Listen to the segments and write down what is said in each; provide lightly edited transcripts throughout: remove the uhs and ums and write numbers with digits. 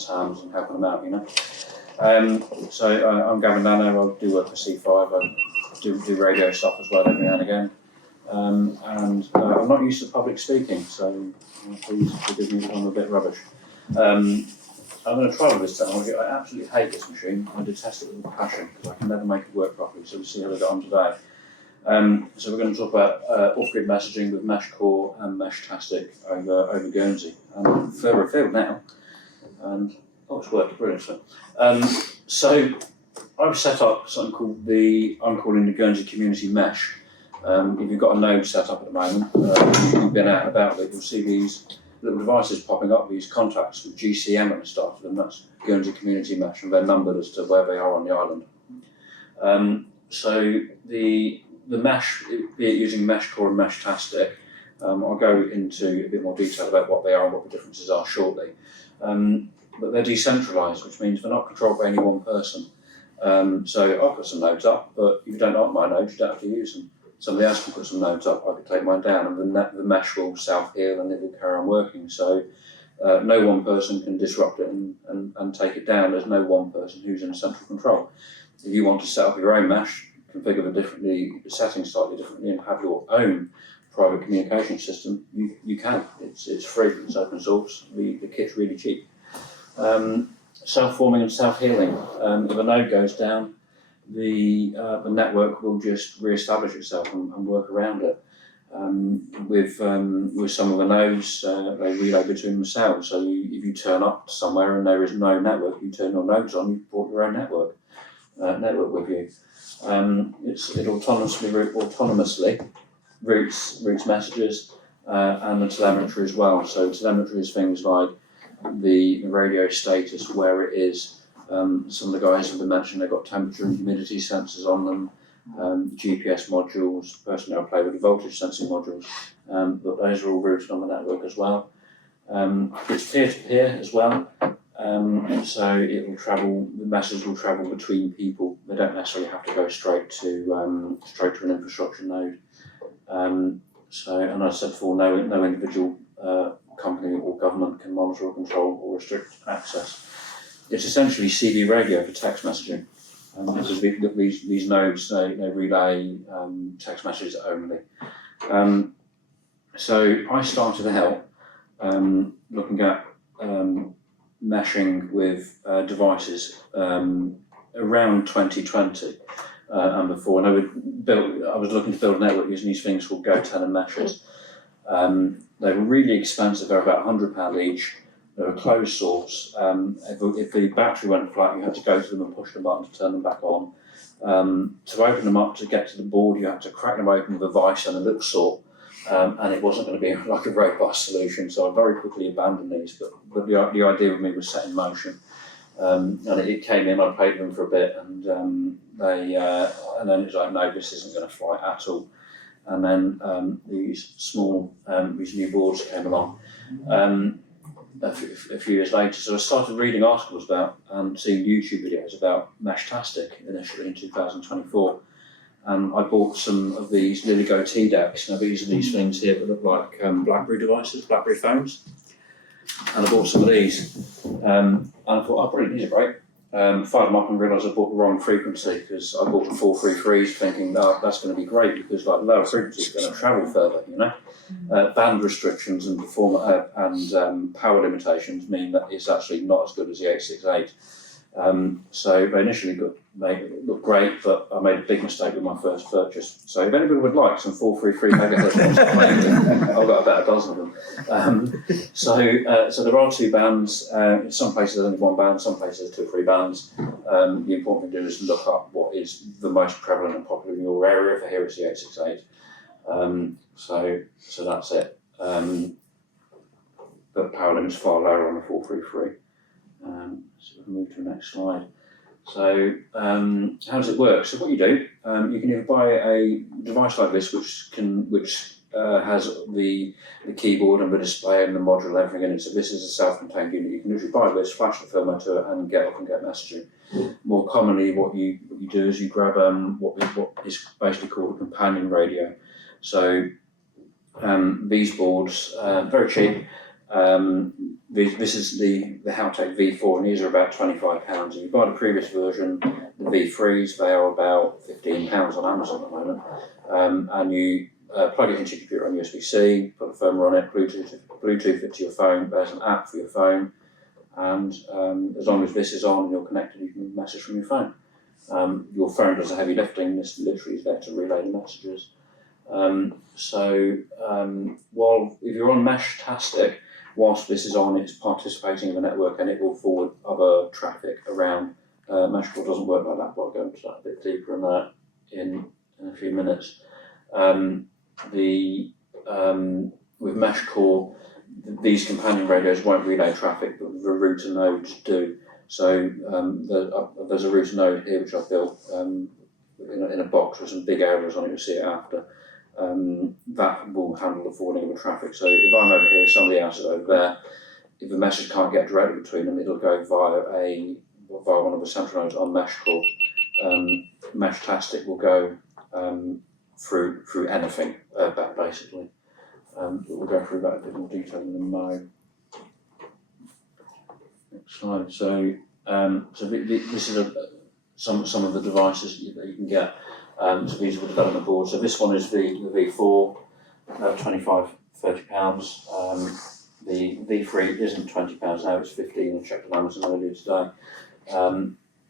business hands and helping them out, you know. I'm Gavin MU6GBG. I do work for C5. I do radio stuff as well every now and again. And I'm not used to public speaking, so please forgive me if I'm a bit rubbish. I'm going to try with this time. I absolutely hate this machine. I detest it with a passion because I can never make it work properly. So we'll see how we get on today. So we're going to talk about off-grid messaging with MeshCore and Meshtastic over Guernsey. Further afield now. And it's worked brilliantly. So I've set up something called I'm calling the Guernsey Community Mesh. If you've got a node set up at the moment, you've been out and about it, you'll see these little devices popping up, these contacts with GCM at the start of them. That's Guernsey Community Mesh, and they're numbered as to where they are on the island. So the mesh, be it using MeshCore and Meshtastic, I'll go into a bit more detail about what they are and what the differences are shortly. But they're decentralised, which means they're not controlled by any one person. So I've put some nodes up, but if you don't like my nodes, you don't have to use them. Somebody else can put some nodes up, I could take mine down, and the mesh will self-heal and it will carry on working. So no one person can disrupt it and take it down. There's no one person who's in central control. If you want to set up your own mesh, configure the settings slightly differently and have your own private communication system, you can. It's free, it's open source, the kit's really cheap. Self-forming and self-healing. If a node goes down, the network will just re-establish itself and work around it. With some of the nodes, they relay between themselves. So if you turn up somewhere and there is no network, you turn your nodes on, you've brought your own network with you. It autonomously routes messages and the telemetry as well. So telemetry is things like the radio status, where it is. Some of the guys have been mentioned, they've got temperature and humidity sensors on them, GPS modules, personnel play with the voltage sensing modules, but those are all routed on the network as well. It's peer-to-peer as well, so it will travel, the message will travel between people. They don't necessarily have to go straight to an infrastructure node. And as I said before, no individual company or government can monitor or control or restrict access. It's essentially CB radio for text messaging. Because these nodes, they relay text messages only. So I started out looking at meshing with devices around 2020 and before. And I was looking to build a network using these things called GoTenna meshes. They were really expensive. They're about £100 each. They were closed source. If the battery went flat, you had to go to them and push the button to turn them back on. To open them up, to get to the board, you had to crack them open with a vice and a little saw, and it wasn't going to be like a robust solution. So I very quickly abandoned these. But the idea of me was set in motion, and it came in. I played with them for a bit, and then it was like, no, this isn't going to fly at all. And then these new boards came along. A few years later, so I started reading articles about and seeing YouTube videos about Meshtastic initially in 2024, and I bought some of these LilyGo T-decks. Now these are these things here that look like BlackBerry devices, BlackBerry phones, and I bought some of these, and I thought, oh brilliant, these are great. Fired them up and realised I bought the wrong frequency, because I bought the 433s thinking, no, that's going to be great because like lower frequency is going to travel further, you know. Band restrictions and power limitations mean that it's actually not as good as the 868. So they initially looked great, but I made a big mistake with my first purchase. So if anybody would like some 433 megahertz ones, I've got about a dozen of them. So there are two bands. In some places there's only one band, some places there's 2 or 3 bands. The important thing to do is look up what is the most prevalent and popular in your area. For here it's the 868. So that's it. But power limit's far lower on the 433. So we'll move to the next slide. So how does it work? So what you do, you can either buy a device like this, which has the keyboard and the display and the module and everything in it. So this is a self-contained unit. You can literally buy this, flash the firmware to it, and get up and get messaging. More commonly, what you do is you grab what is basically called a companion radio. So these boards, very cheap. This is the Haltech V4, and these are about £25. If you buy the previous version, the V3s, they are about £15 on Amazon at the moment. And you plug it into your computer on USB-C, put the firmware on it, Bluetooth it to your phone. There's an app for your phone, and as long as this is on and you're connected, you can message from your phone. Your phone does the heavy lifting. This literally is there to relay the messages. While if you're on Meshtastic, whilst this is on, it's participating in the network and it will forward other traffic around. Meshcore doesn't work like that, but I'll go into that a bit deeper in that in a few minutes. With Meshcore, these companion radios won't relay traffic, but the router nodes do. So there's a router node here which I've built in a box with some big arrows on it. You'll see it after. That will handle the forwarding of the traffic. So if I'm over here, somebody else is over there. If the message can't get directly between them, it'll go via one of the central nodes on Meshcore. Meshtastic will go through anything, basically. We'll go through that in a bit more detail in a moment. Next slide. So this is some of the devices that you can get. So these are the development boards. So this one is the V4, £25–30. The V3 isn't £20 now; it's £15. I checked on Amazon earlier today.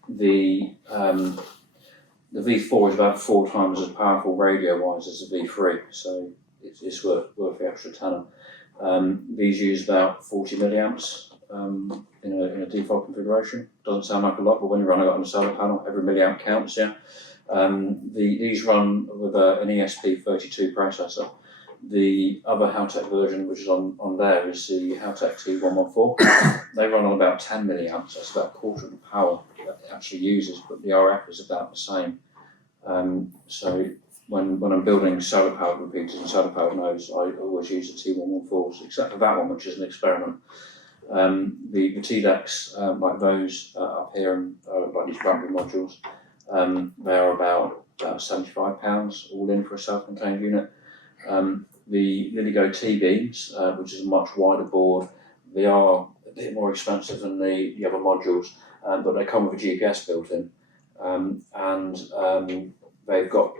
The V4 is about 4 times as powerful radio-wise as the V3, so it's worth the extra tenner. These use about 40 milliamps in a default configuration. Doesn't sound like a lot, but when you run it on a solar panel, every milliamp counts. Yeah. These run with an ESP32 processor. The other Haltech version, which is on there, is the Haltech T114. They run on about 10 milliamps. That's about a quarter of the power that it actually uses, but the RF is about the same. So when I'm building solar powered repeaters and solar powered nodes, I always use the T114s, except for that one, which is an experiment. The TDECs, like those up here, and like these battery modules, they are about £75 all in for a self-contained unit. The LilyGo T-beams, which is a much wider board, they are a bit more expensive than the other modules, but they come with a GPS built in, and they've got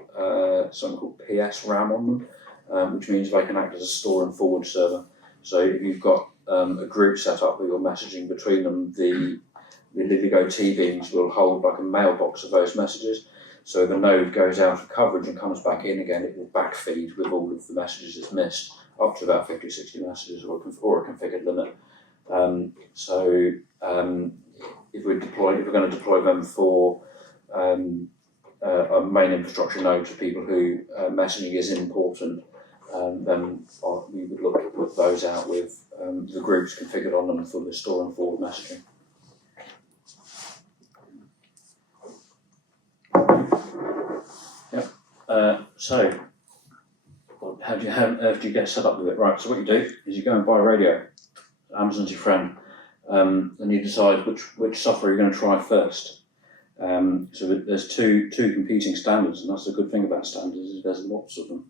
something called PS RAM on them, which means they can act as a store and forward server. So if you've got a group set up where you're messaging between them, the LilyGo T-beams will hold like a mailbox of those messages. So the node goes out of coverage and comes back in again. It will backfeed with all of the messages it's missed, up to about 50–60 messages or a configured limit. If we're going to deploy them for a main infrastructure node to people who messaging is important, then we would look to put those out with the groups configured on them for the store and forward messaging. So how do you get set up with it? Right, so what you do is you go and buy a radio. Amazon's your friend, and you decide which software you're going to try first. So there's two competing standards, and that's the good thing about standards, is there's lots of them.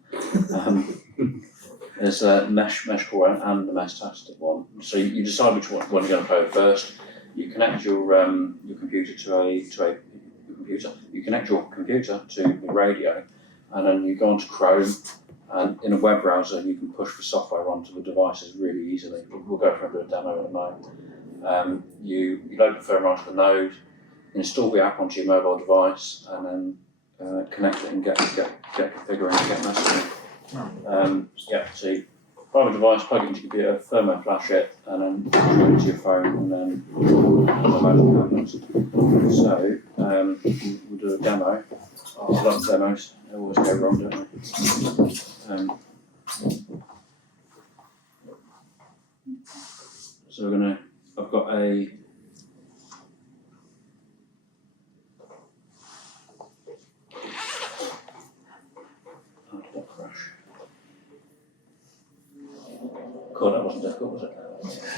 There's Meshcore and the Meshtastic one. So you decide which one you're going to play with first. You connect your computer to a computer. You connect your computer to the radio, and then you go onto Chrome, and in a web browser you can push the software onto the devices really easily. We'll go for a bit of demo in a moment. You load the firmware onto the node, install the app onto your mobile device, and then connect it and get configuring and get messaging. So you buy the device, plug it into your computer, firmware flash it, and then plug it into your phone, and then the magic happens. So we'll do a demo. I love demos, they always go wrong, don't they? So I've got a crash. God, that wasn't difficult, was it?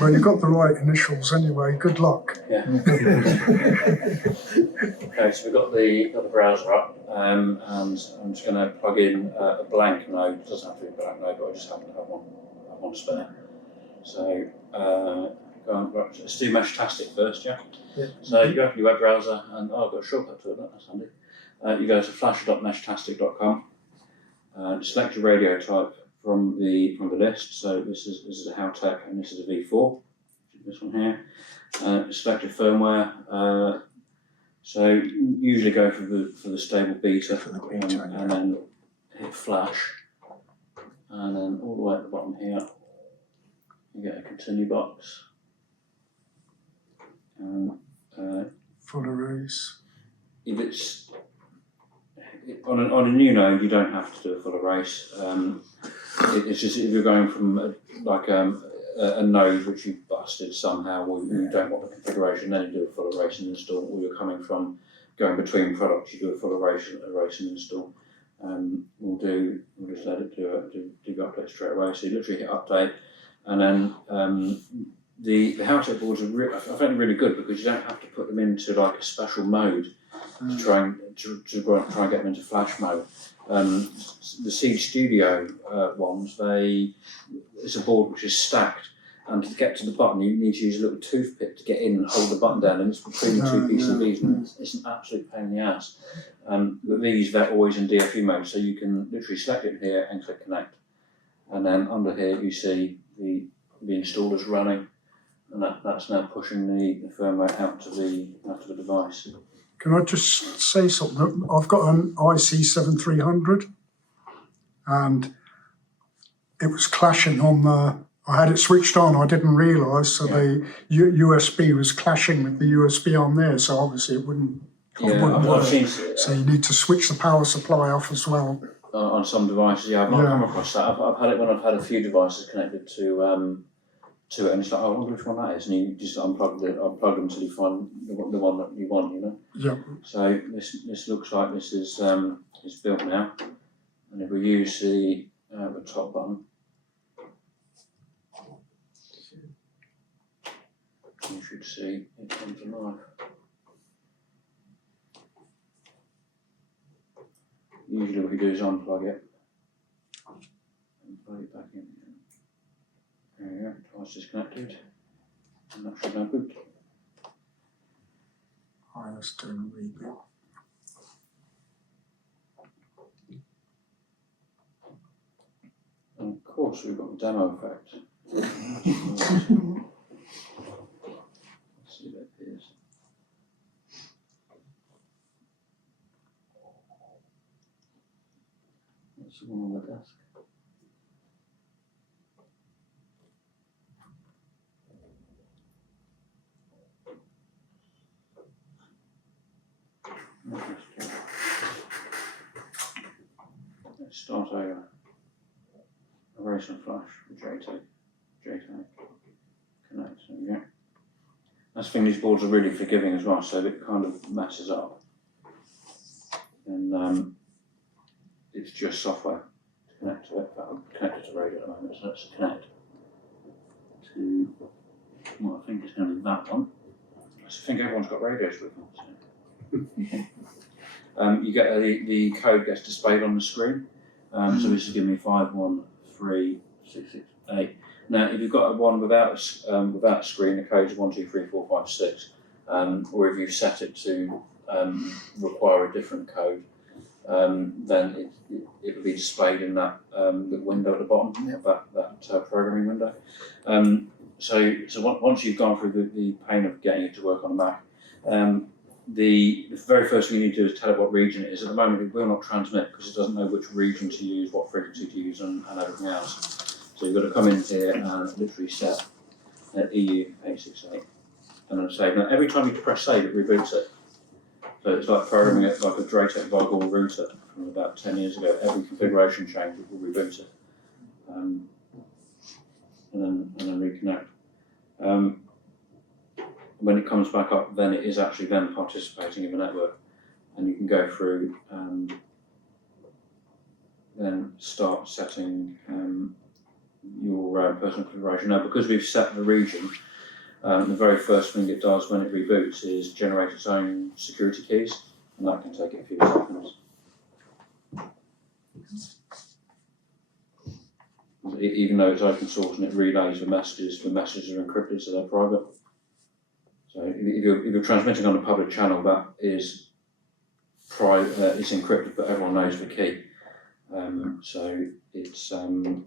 Well, you got the right initials anyway. Good luck. Yeah. Okay, so we've got the browser up, and I'm just going to plug in a blank node. It doesn't have to be a blank node, but I just happen to have one spare. So go on, right, let's do Meshtastic first, yeah? Yeah. So you open your web browser and I've got a shortcut to it, that's handy. You go to flash.meshtastic.com, select your radio type from the list. So this is a Howtech and this is a V4. This one here. Select your firmware. So usually go for the stable beta, and then hit flash, and then all the way at the bottom here you get a continue box. And Full arrays. if it's on a new node, you don't have to do a full erase. It's just if you're going from a node which you've busted somehow, or you don't want the configuration, then you do a full erase and install. Or you're coming from going between products, you do a full erase and install. We'll just let it do the update straight away. So you literally hit update, and then the Howtech boards are I find really good because you don't have to put them into like a special mode to try and get them into flash mode. The Siege Studio ones, it's a board which is stacked, and to get to the button you need to use a little toothpick to get in and hold the button down, and it's between the two PCBs, and it's an absolute pain in the ass. But these, they're always in DFU mode, so you can literally select it here and click connect, and then under here you see the installers running, and that's now pushing the firmware out to the device. Can I just say something? I've got an IC7300 and it was clashing on I had it switched on, I didn't realise, so the USB was clashing with the USB on there, so obviously it wouldn't work. So you need to switch the power supply off as well. On some devices, I've not come across that. I've had it when I've had a few devices connected to it, and it's like, oh, I wonder which one that is, and you just unplug them until you find the one that you want, you know. Yeah. So this looks like this is built now, and if we use the top button, you should see it come to life. Usually what we do is unplug it and plug it back in. There we go, twice disconnected, and that should now boot. Let's do a reboot. And of course we've got the demo effect. Let's see if it appears. That's the one on the desk. Let's start over. Erase and flash with JTAG. Connect, there we go. That's the thing, these boards are really forgiving as well, so if it kind of messes up, then it's just software to connect to it. But I'm connected to radio at the moment, so let's connect to what I think is going to be that one. I think everyone's got radios with them. So. You get the code gets displayed on the screen. So this is giving me 513668. Now, if you've got one without a screen, the code is 123456. Or if you've set it to require a different code, then it will be displayed in that little window at the bottom, that programming window. So once you've gone through the pain of getting it to work on a Mac, the very first thing you need to do is tell it what region it is. At the moment, it will not transmit because it doesn't know which region to use, what frequency to use, and everything else. So you've got to come in here and literally set EU868 and then save. Now, every time you press save, it reboots it. So it's like programming it like a Draytech Vigor router from about 10 years ago. Every configuration change, it will reboot it. And then reconnect. When it comes back up, then it is actually then participating in the network, and you can go through and then start setting your personal configuration. Now, because we've set the region, the very first thing it does when it reboots is generate its own security keys, and that can take a few seconds. even though it's open source and it relays the messages are encrypted, so they're private. So if you're transmitting on a public channel, that is private, it's encrypted, but everyone knows the key. So it's publicly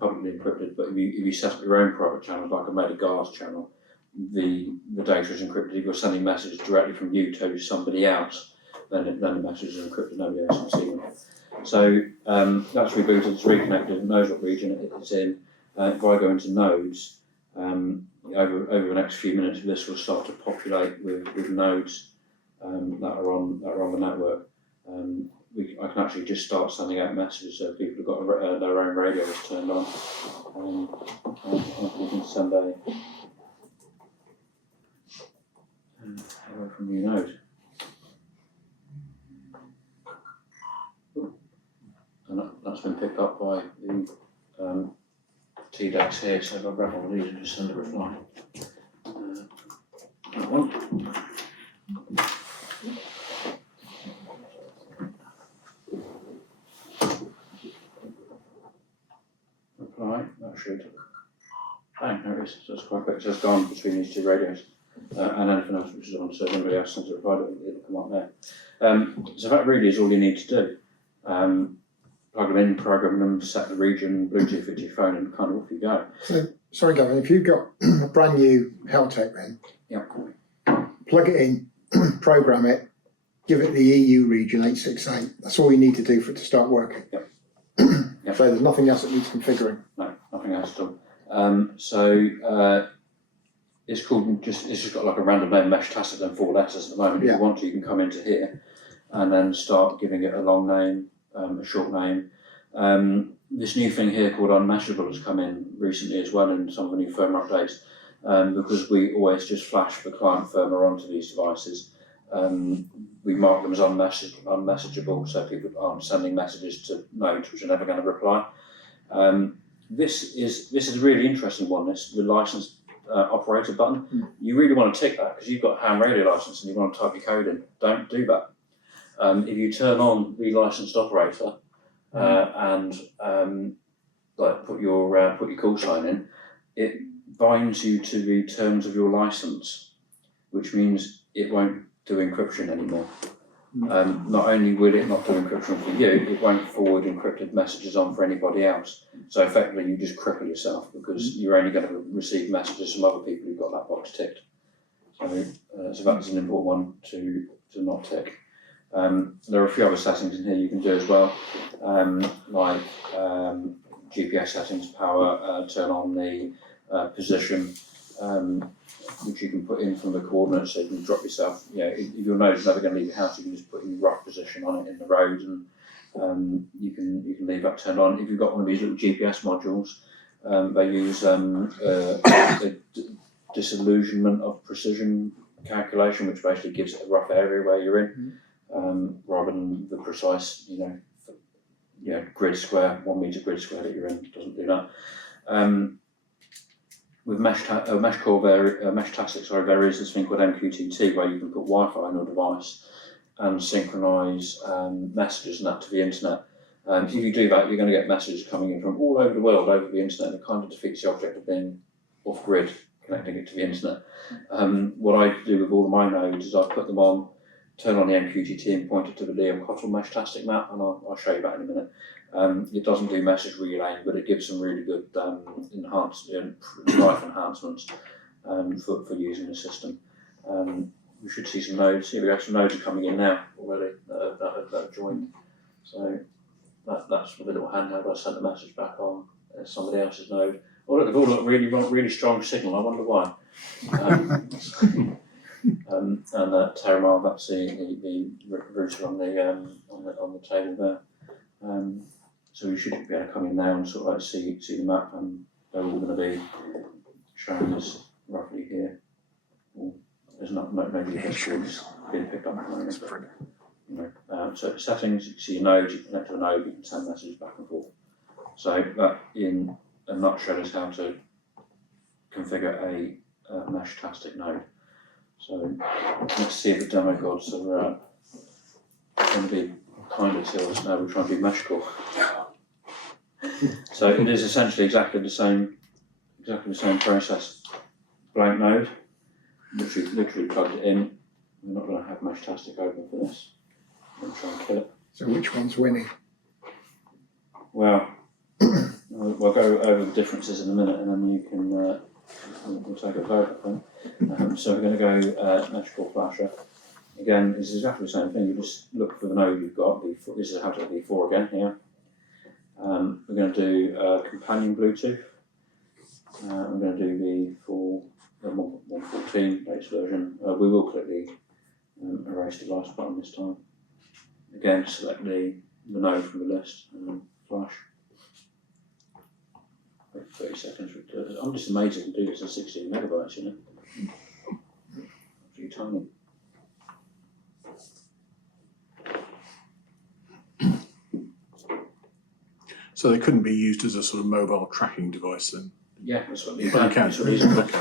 encrypted. But if you set up your own private channels, like I made a GARS channel, the data is encrypted. If you're sending messages directly from you to somebody else, then the messages are encrypted. Nobody else can see them. So that's rebooted, it's reconnected, it knows what region it's in. If I go into nodes, over the next few minutes, this will start to populate with nodes that are on the network. I can actually just start sending out messages so people have got their own radios turned on. We can send a hello from new node. And that's been picked up by the TDEX here, so if I grab one of these and just send a reply. That one. Reply, that should. Bang, there it is. So it's quite quick. So it's gone between these two radios. And anything else which is on, so if anybody else sends a reply, it'll come up there. So that really is all you need to do. Plug them in, program them, set the region, Bluetooth it to your phone, and kind of off you go. So, sorry, Gavin, if you've got a brand new Heltec then, Yeah. plug it in, program it, give it the EU region 868. That's all you need to do for it to start working. Yep. So there's nothing else that needs configuring. No, nothing else at all. It's called it's just got like a random name, Meshtastic, and 4 letters at the moment. Yeah. If you want to, you can come into here and then start giving it a long name, a short name. This new thing here called unmeshable has come in recently as well in some of the new firmware updates, because we always just flash the client firmware onto these devices. We mark them as unmessageable, so people aren't sending messages to nodes which are never going to reply. This is a really interesting one, the license operator button. You really want to tick that because you've got a ham radio license and you want to type your code in. Don't do that. If you turn on the licensed operator and like put your call sign in, it binds you to the terms of your license, which means it won't do encryption anymore. Not only will it not do encryption for you, it won't forward encrypted messages on for anybody else. So effectively, you just cripple yourself because you're only going to receive messages from other people who've got that box ticked. So that's an important one to not tick. There are a few other settings in here you can do as well, like GPS settings, power, turn on the position, which you can put in from the coordinates, so you can drop yourself. If your node's never going to leave your house, you can just put your rough position on it in the road, and you can leave that turned on. If you've got one of these little GPS modules, they use the disillusionment of precision calculation, which basically gives it a rough area where you're in, rather than the precise, grid square, 1 meter grid square that you're in. It doesn't do that. With Meshtastic, there is this thing called MQTT where you can put Wi-Fi on your device and synchronise messages and that to the internet. If you do that, you're going to get messages coming in from all over the world over the internet, and it kind of defeats the object of being off-grid, connecting it to the internet. What I do with all of my nodes is I put them on, turn on the MQTT and point it to the Liam Cottle Meshtastic map, and I'll show you that in a minute. It doesn't do message relaying, but it gives some really good life enhancements for using the system. We should see some nodes. Here we go, some nodes are coming in now already that have joined. So that's with a little handheld. I sent the message back on somebody else's node. Oh look, they've all got really strong signal. I wonder why. And Terramar, that's the router on the table there. So we should be able to come in now and sort of like see the map, and they're all going to be showing us roughly here. There's not maybe this is being picked up. So settings, you can see your node, you connect to a node, you can send messages back and forth. So that in a nutshell is how to configure a Meshtastic node. So let's see if the demo gods are going to be kind to us now. We're trying to be meshcore. So it is essentially exactly the same process. Blank node, literally plugged it in. We're not going to have Meshtastic open for this. I'm going to try and kill it. So which one's winning? Well, we'll go over the differences in a minute, and then you can we'll take a vote, I think. So we're going to go Mesh Core Flasher. Again, it's exactly the same thing. You just look for the node you've got. This is how to V4 again here. We're going to do companion Bluetooth. I'm going to do the full 114 latest version. We will click the erase device button this time. Again, select the node from the list and flash. Wait 30 seconds. I'm just amazed I can do this in 16 megabytes, you know. Pretty tiny. So they couldn't be used as a sort of mobile tracking device then? Yeah, that's what we You can. can. That's what we can. Okay.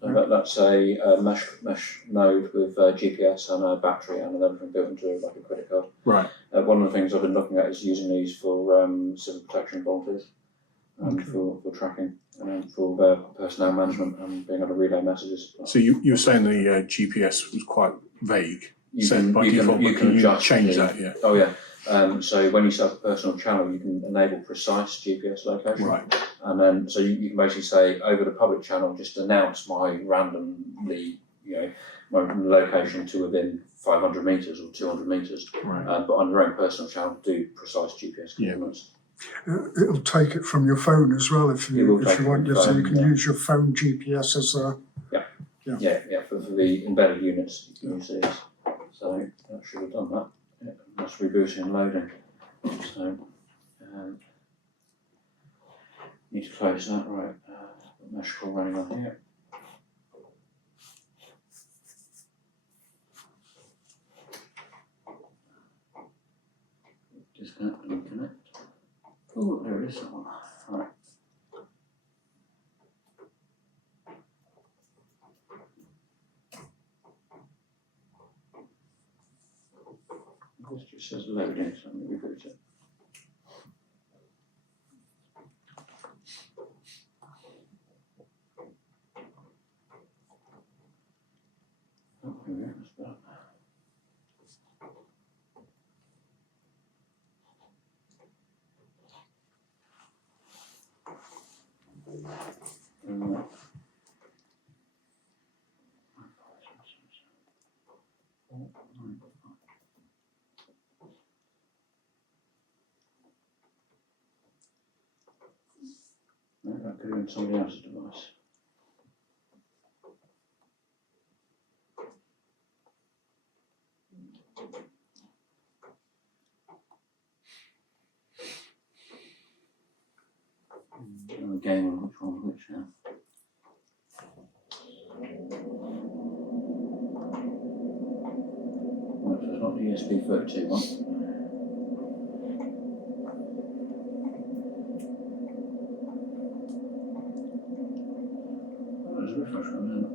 So that's a mesh node with GPS and a battery and everything built into it like a credit card. Right. One of the things I've been looking at is using these for civil protection volunteers, for tracking, for personnel management and being able to relay messages. So you were saying the GPS was quite vague, set by default, you but can you adjust change that? Yeah. Oh yeah. So when you set up a personal channel, you can enable precise GPS location. Right. And then, so you can basically say, over the public channel, just announce my randomly, my location to within 500 metres or 200 metres. Right. But on your own personal channel, do precise GPS coordinates. It'll take it from your phone as well if you want, so you can use your phone GPS as a... Yeah, for the embedded units, you can use these. So that should have done that. Yeah, that's rebooting and loading. So, need to close that, right. Mesh core running on here. Disconnect and connect. Oh, there it is, that one. Right. This just says loading, so I'm going to reboot it. Oh, here we go, that's better. No, that could have been somebody else's device. Game on which one, which now. Right, so it's not the USB 32 one. Oh, there's a refresh one, isn't it?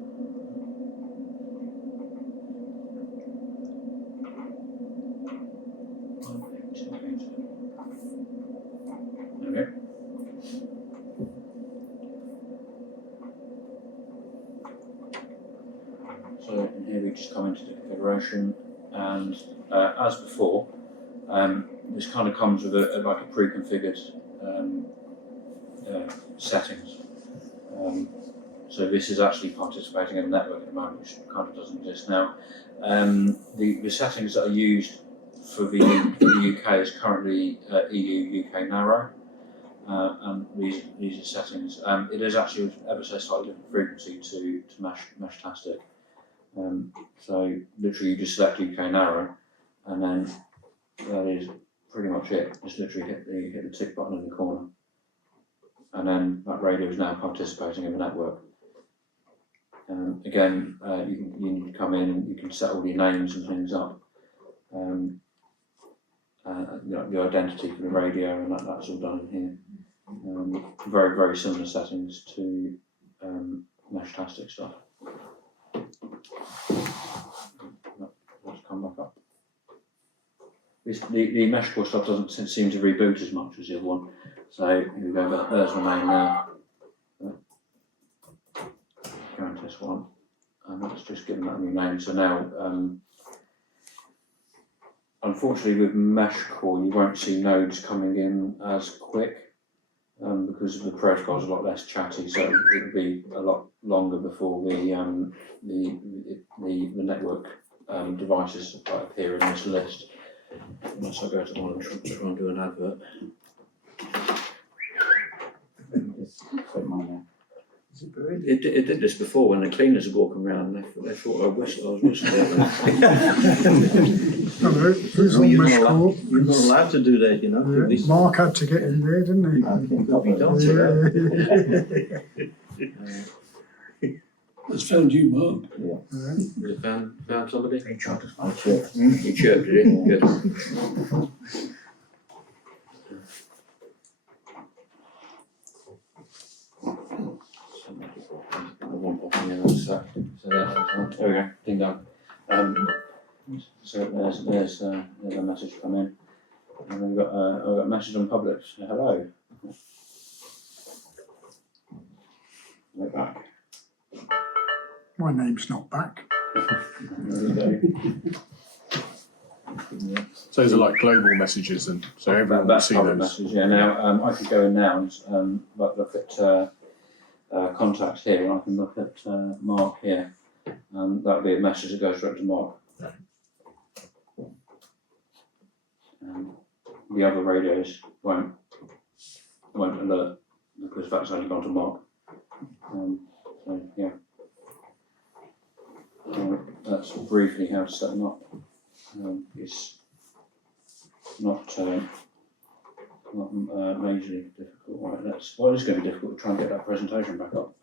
There we go. So in here we just come into the configuration, and as before, this kind of comes with like a pre-configured settings. So this is actually participating in a network at the moment, which kind of doesn't exist now. The settings that are used for the UK is currently EU UK narrow, and these are settings. It is actually ever so slightly different frequency to Meshtastic. So literally you just select UK narrow, and then that is pretty much it. Just literally hit the tick button in the corner, and then that radio is now participating in the network. Again, you need to come in. You can set all your names and things up. The identity for the radio, and that's all done in here. Very, very similar settings to Meshtastic stuff. Let's come back up. the mesh core stuff doesn't seem to reboot as much as the other one. So here we go, but there's the main go into this one, and let's just give them that new name. So now, unfortunately with mesh core you won't see nodes coming in as quick. Because the protocol's a lot less chatty, so it'll be a lot longer before the network devices appear in this list. Unless I go to one and try and do an advert. It did this before when the cleaners were walking around. They thought I was whistling. Hello, who's on mesh core? You're not allowed to do that, you know. Yeah, Mark had to get in there, didn't he? I think I'll be done That's found you, Mark. You found somebody? They charged us. I'll check. You chirped, did you? Good. So there we go, ding dong. So there's a message come in, and then we've got a message on public. Hello. Right back. My name's not back. So those are like global messages, and so everyone will That's see public those. message. Yeah. Now I could go in now and look at contacts here, and I can look at Mark here. That'll be a message that goes direct to Mark. The other radios won't alert because that's only gone to Mark. So yeah, that's briefly how to set them up. It's not majorly difficult. Right, well, it's going to be difficult to try and get that presentation back up.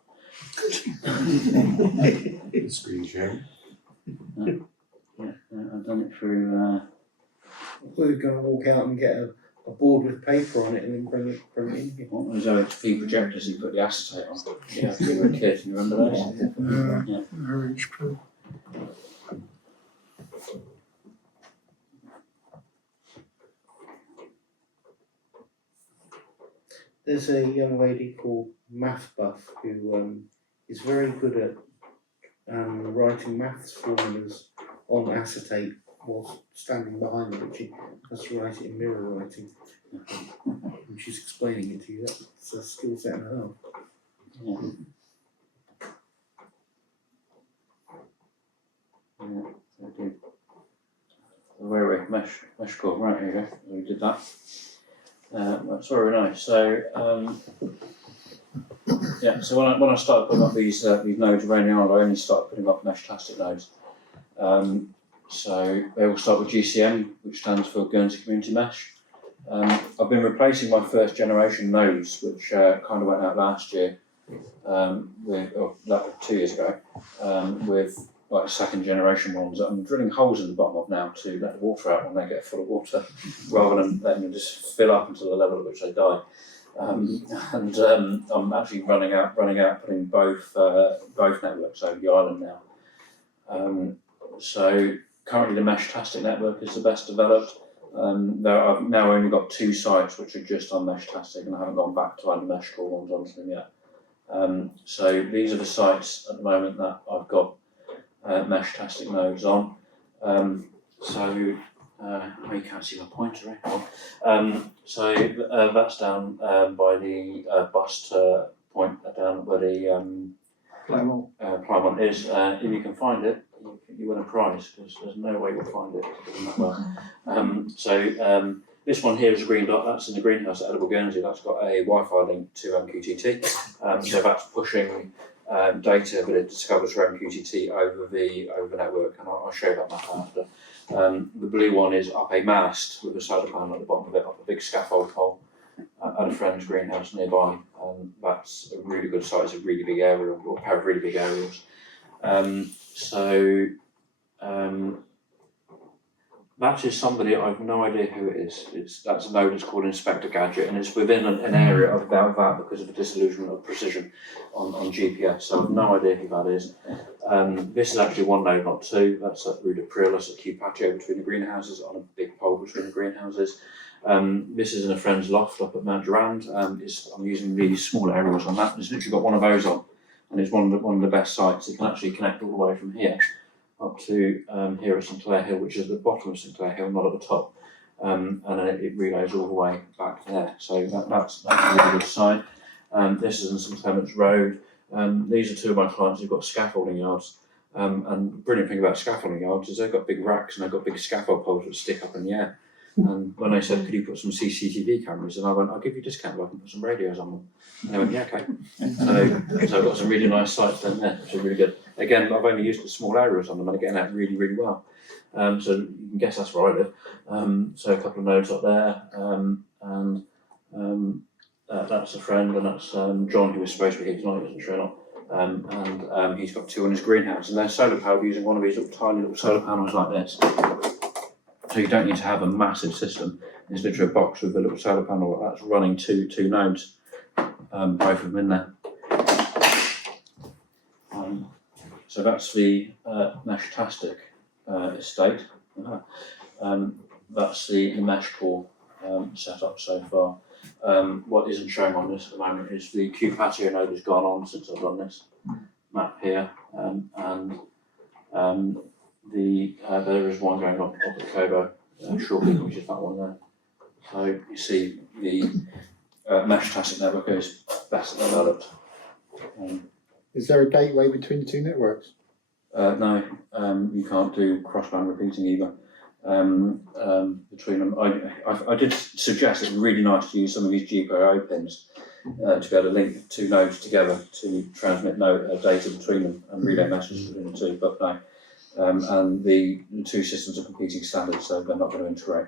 Screen sharing. I've done it through. We're going to walk out and get a board with paper on it and then bring it in here. Those OHP projectors you put the acetate on. Yeah, when you were a kid. You remember those? Yeah. OHP. There's a young lady called Math Buff who is very good at writing maths formulas on acetate whilst standing behind it, but she has to write it in mirror writing. And she's explaining it to you. That's a skill set and a half. Yeah. Yeah, so I did. Where are we? Mesh core. Right, here you go. We did that. That's very nice. So yeah. So when I started putting up these nodes around the island, I only started putting up Meshtastic nodes. So they all start with GCM, which stands for Guernsey Community Mesh. I've been replacing my first generation nodes, which kind of went out last year, with 2 years ago, with like second generation ones that I'm drilling holes in the bottom of now to let the water out when they get full of water, rather than letting them just fill up until the level at which they die. I'm actually running out putting both networks over the island now. So currently the Meshtastic network is the best developed. I've now only got 2 sites which are just on Meshtastic, and I haven't gone back to add mesh core ones onto them yet. So these are the sites at the moment that I've got Meshtastic nodes on. You can't see my pointer, so that's down by the bust point down where the Plymouth is. If you can find it, you win a prize, because there's no way you'll find it doing that well. This one here is a green dot. That's in the greenhouse at Edible Guernsey. That's got a Wi-Fi link to MQTT. So that's pushing data that it discovers from MQTT over the network, and I'll show you that map after. The blue one is up a mast with a solar panel at the bottom of it, up a big scaffold pole at a friend's greenhouse nearby. That's a really good site. It's a really big aerial, or a pair of really big aerials. That is somebody, I've no idea who it is. That's a node that's called Inspector Gadget, and it's within an area of about that because of the disillusionment of precision on GPS. So I've no idea who that is. This is actually one node, not two. That's at Rue de Priolas at Q Patio between the greenhouses, on a big pole between the greenhouses. This is in a friend's loft up at Mount Durand. I'm using these small aerials on that. It's literally got one of those on, and it's one of the best sites. You can actually connect all the way from here up to here at St Clair Hill, which is at the bottom of St Clair Hill, not at the top, and then it relays all the way back there. So that's a really good sign. This is in St Clements Road. These are two of my clients who've got scaffolding yards, and the brilliant thing about scaffolding yards is they've got big racks and they've got big scaffold poles that stick up in the air. And when they said, could you put some CCTV cameras? And I went, I'll give you a discount if I can put some radios on them. And they went, yeah, okay. So I've got some really nice sites down there, which are really good. Again, I've only used the small areas on them and they're getting out really, really well. So you can guess that's where I live. So a couple of nodes up there, that's a friend, and that's John, who was supposed to be here tonight, he wasn't sure not. He's got two on his greenhouse, and they're solar powered using one of these little tiny little solar panels like this. So you don't need to have a massive system. It's literally a box with a little solar panel that's running two nodes, both of them in there. So that's the Meshtastic estate. That's the mesh core setup so far. What isn't showing on this at the moment is the Q Patio node has gone on since I've done this map here, there is one going up at Kobo shortly, which is that one there. So you see the Meshtastic network is better developed. Is there a gateway between the two networks? No, you can't do crossband repeating either between them. I did suggest it's really nice to use some of these GPIO pins to be able to link two nodes together to transmit data between them and relay messages between the two, but no. And the two systems are competing standards, so they're not going to integrate.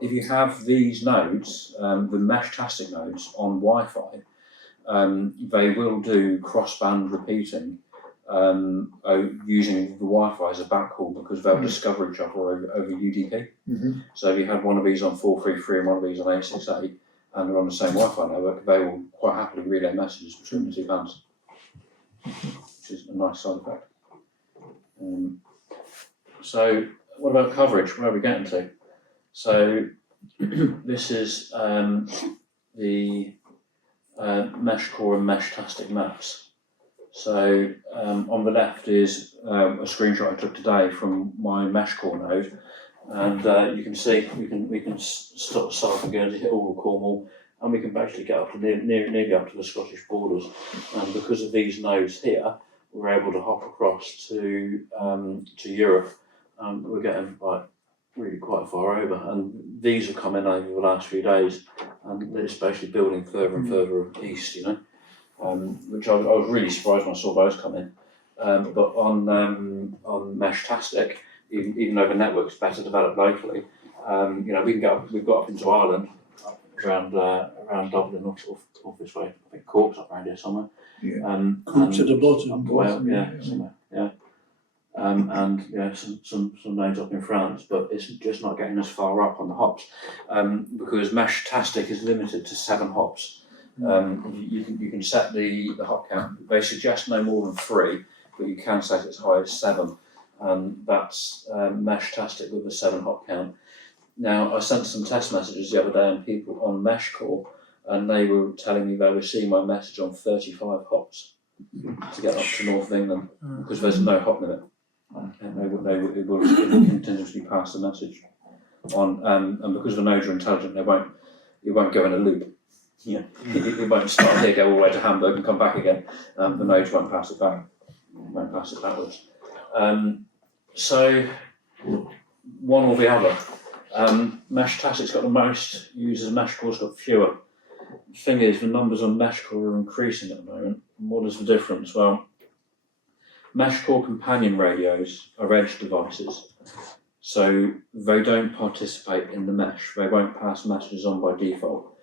If you have these nodes, the Meshtastic nodes on Wi-Fi, they will do crossband repeating using the Wi-Fi as a backhaul because they'll discover each other over UDP. So if you have one of these on 433 and one of these on 868 and they're on the same Wi-Fi network, they will quite happily relay messages between the two bands, which is a nice side effect. So what about coverage? Where are we getting to? So this is the mesh core and Meshtastic maps. So on the left is a screenshot I took today from my mesh core node, and you can see we can start from Guernsey, hit all of Cornwall, and we can basically get up to nearly up to the Scottish borders. And because of these nodes here, we're able to hop across to Europe. We're getting really quite far over, and these are coming over the last few days, and it's basically building further and further east, which I was really surprised when I saw those come in. But on Meshtastic, even though the network's better developed locally, we've got up into Ireland, around Dublin, off this way. I think Cork's up around here somewhere. Cork's at the bottom. Somewhere, yeah. And some names up in France, but it's just not getting as far up on the hops because Meshtastic is limited to 7 hops. You can set the hop count. They suggest no more than 3, but you can set it as high as 7. That's Meshtastic with a 7 hop count. Now I sent some test messages the other day on people on Mesh Core, and they were telling me they were seeing my message on 35 hops to get up to North of England because there's no hop limit. And it will continuously pass the message on, and because the nodes are intelligent, it won't go in a loop. It won't start here, go all the way to Hamburg and come back again. The nodes won't pass it back, won't pass it backwards. So one or the other. Meshtastic's got the most users, Mesh Core's got fewer. The thing is, the numbers on Mesh Core are increasing at the moment. And what is the difference? Well, Mesh Core companion radios are edge devices, so they don't participate in the mesh. They won't pass messages on by default.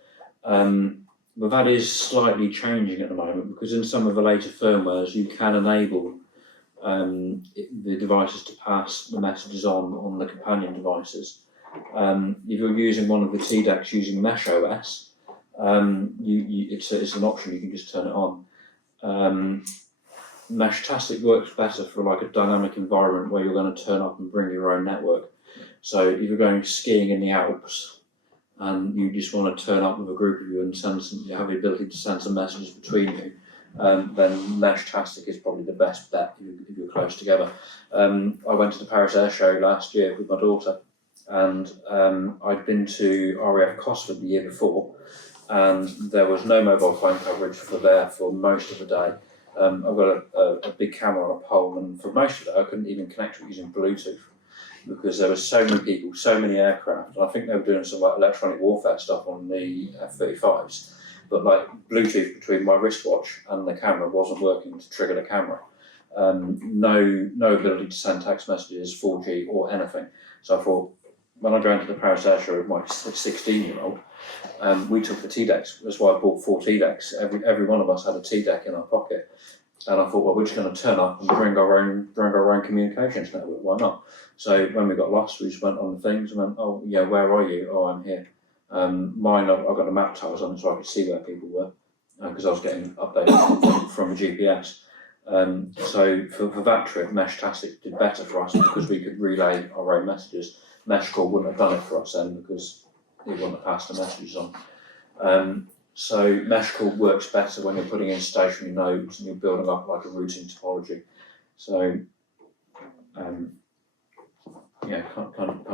But that is slightly changing at the moment because in some of the later firmwares you can enable the devices to pass the messages on the companion devices. If you're using one of the TDECs using Mesh OS, it's an option, you can just turn it on. Meshtastic works better for like a dynamic environment where you're going to turn up and bring your own network. So if you're going skiing in the Alps and you just want to turn up with a group of you and you have the ability to send some messages between you, then Meshtastic is probably the best bet if you're close together. I went to the Paris Air Show last year with my daughter, and I'd been to RAF Cosford the year before, and there was no mobile phone coverage for most of the day. I've got a big camera on a pole, and for most of it I couldn't even connect to it using Bluetooth because there were so many people, so many aircraft, and I think they were doing some like electronic warfare stuff on the F-35s, but like Bluetooth between my wristwatch and the camera wasn't working to trigger the camera. No ability to send text messages, 4G or anything. So I thought, when I go into the Paris Air Show with my 16-year-old, we took the TDECs. That's why I bought 4 TDECs. Every one of us had a TDEC in our pocket, and I thought, well, we're just going to turn up and bring our own communications network. Why not? So when we got lost, we just went on the things and went, oh yeah, where are you? Oh, I'm here. Mine, I've got the map tiles on, so I could see where people were because I was getting updates from a GPS. So for that trip, Meshtastic did better for us because we could relay our own messages. Meshcore wouldn't have done it for us then because it wouldn't have passed the messages on. So Meshcore works better when you're putting in stationary nodes and you're building up like a routing topology. So kind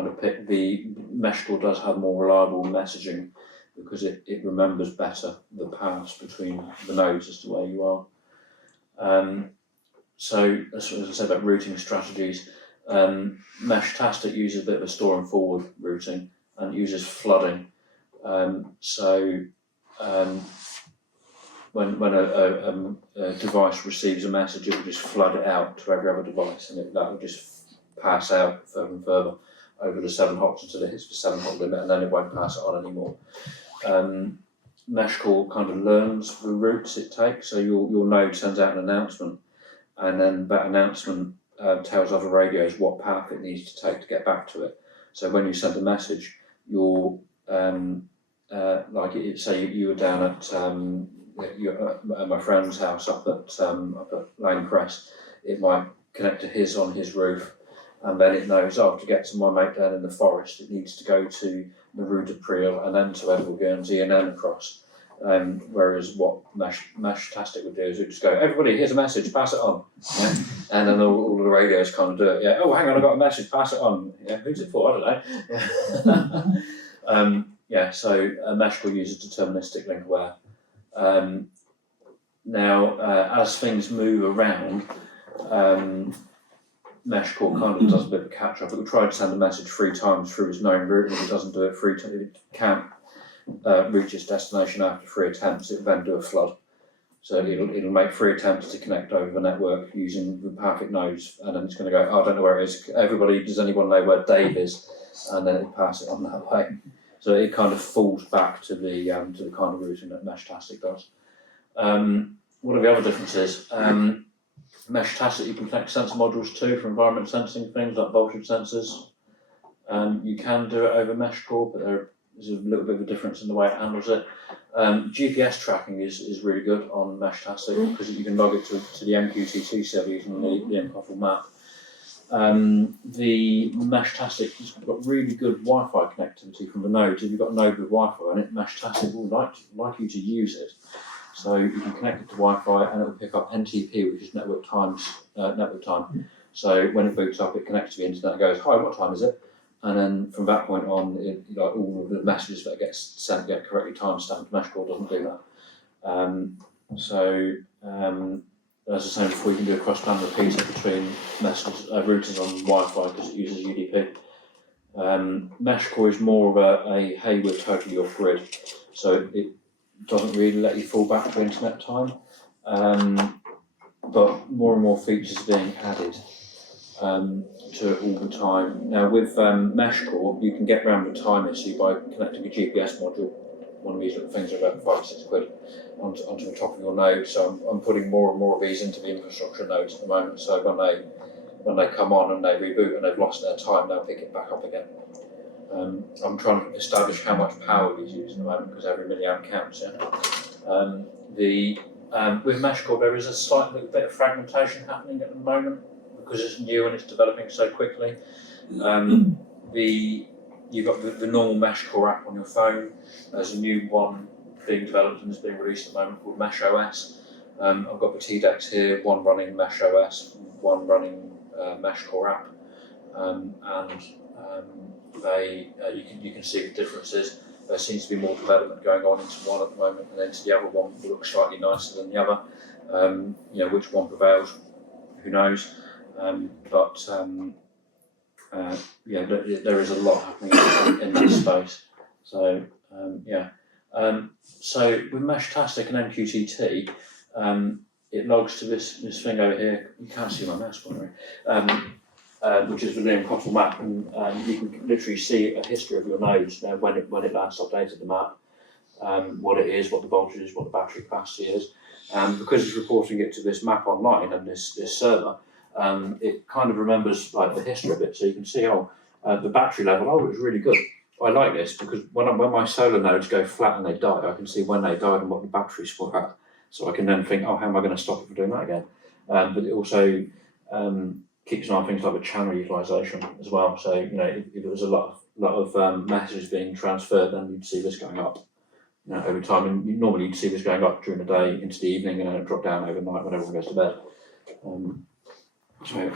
of pick the Meshcore does have more reliable messaging because it remembers better the paths between the nodes as to where you are. So as I said about routing strategies, Meshtastic uses a bit of a store and forward routing and uses flooding. When a device receives a message, it will just flood it out to every other device, and that will just pass out further and further over the 7 hops until it hits the 7 hop limit, and then it won't pass it on anymore. Meshcore kind of learns the routes it takes, so your node sends out an announcement, and then that announcement tells other radios what path it needs to take to get back to it. So when you send a message, you're say you were down at my friend's house up at Lane Crest, it might connect to his on his roof, and then it knows, to get to my mate down in the forest, it needs to go to the Rue de Priel and then to Edinburgh, Guernsey, and then across. Whereas what Meshtastic would do is it would just go, everybody, here's a message, pass it on. Yeah? And then all the radios kind of do it. Yeah. Oh, hang on, I got a message, pass it on. Yeah. Who's it for? I don't know. So Meshcore uses deterministic link aware. Now, as things move around, Meshcore kind of does a bit of a catch up. It will try to send a message 3 times through its known route, and if it doesn't do it 3 times, it can't reach its destination after 3 attempts, it will then do a flood. So it'll make 3 attempts to connect over the network using the perfect nodes, and then it's going to go, I don't know where it is. Everybody, does anyone know where Dave is? And then it'll pass it on that way. So it kind of falls back to the kind of routing that Meshtastic does. What are the other differences? Meshtastic, you can connect sensor modules too for environment sensing things like voltage sensors. You can do it over Meshcore, but there's a little bit of a difference in the way it handles it. GPS tracking is really good on Meshtastic because you can log it to the MQTT server using the MPOFL map. The Meshtastic has got really good Wi-Fi connectivity from the nodes. If you've got a node with Wi-Fi on it, Meshtastic will like you to use it. So you can connect it to Wi-Fi and it will pick up NTP, which is network time. So when it boots up, it connects to the internet and goes, hi, what time is it? And then from that point on, all of the messages that get sent get correctly timestamped. Meshcore doesn't do that. As I was saying before, you can do a cross-band repeater between messages, routers on Wi-Fi because it uses UDP. Meshcore is more of a hey, we're totally off grid, so it doesn't really let you fall back to internet time, but more and more features are being added to it all the time. Now with Meshcore, you can get around the time issue by connecting a GPS module. one of these little things are about 5 or 6 quid onto the top of your node. So I'm putting more and more of these into the infrastructure nodes at the moment. So when they come on and they reboot and they've lost their time, they'll pick it back up again. I'm trying to establish how much power these use at the moment because every milliamp counts. With MeshCore, there is a slight little bit of fragmentation happening at the moment because it's new and it's developing so quickly. You've got the normal MeshCore app on your phone. There's a new one being developed and is being released at the moment called MEshOS. I've got the TDEX here, one running MEshOS, one running MeshCore app, you can see the differences. There seems to be more development going on into one at the moment, and into the other one looks slightly nicer than the other. Which one prevails, who knows? There is a lot happening in this space. So so with Meshtastic and MQTT, it logs to this thing over here. You can't see my mouse pointer, which is the Liam Cottle map, and you can literally see a history of your nodes now when it last updated the map, what it is, what the voltage is, what the battery capacity is, and because it's reporting it to this map online and this server, it kind of remembers like the history of it. So you can see the battery level. It was really good. I like this because when my solar nodes go flat and they die, I can see when they died and what the batteries were at. So I can then think, how am I going to stop it from doing that again? But it also keeps an eye on things like the channel utilisation as well. So if there was a lot of messages being transferred, then you'd see this going up over time. And normally you'd see this going up during the day into the evening, and then it drop down overnight when everyone goes to bed. So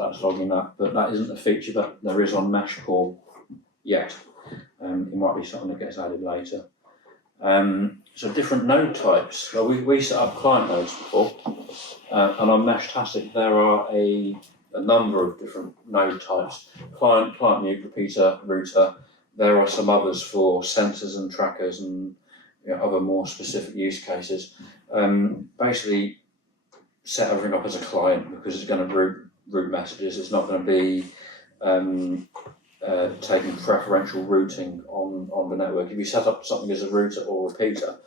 that's logging that, but that isn't a feature that there is on MeshCore yet. It might be something that gets added later. So different node types. So we set up client nodes before, and on Meshtastic there are a number of different node types: client, mute, repeater, router. There are some others for sensors and trackers and other more specific use cases. Basically, set everything up as a client because it's going to route messages. It's not going to be taking preferential routing on the network. If you set up something as a router or repeater,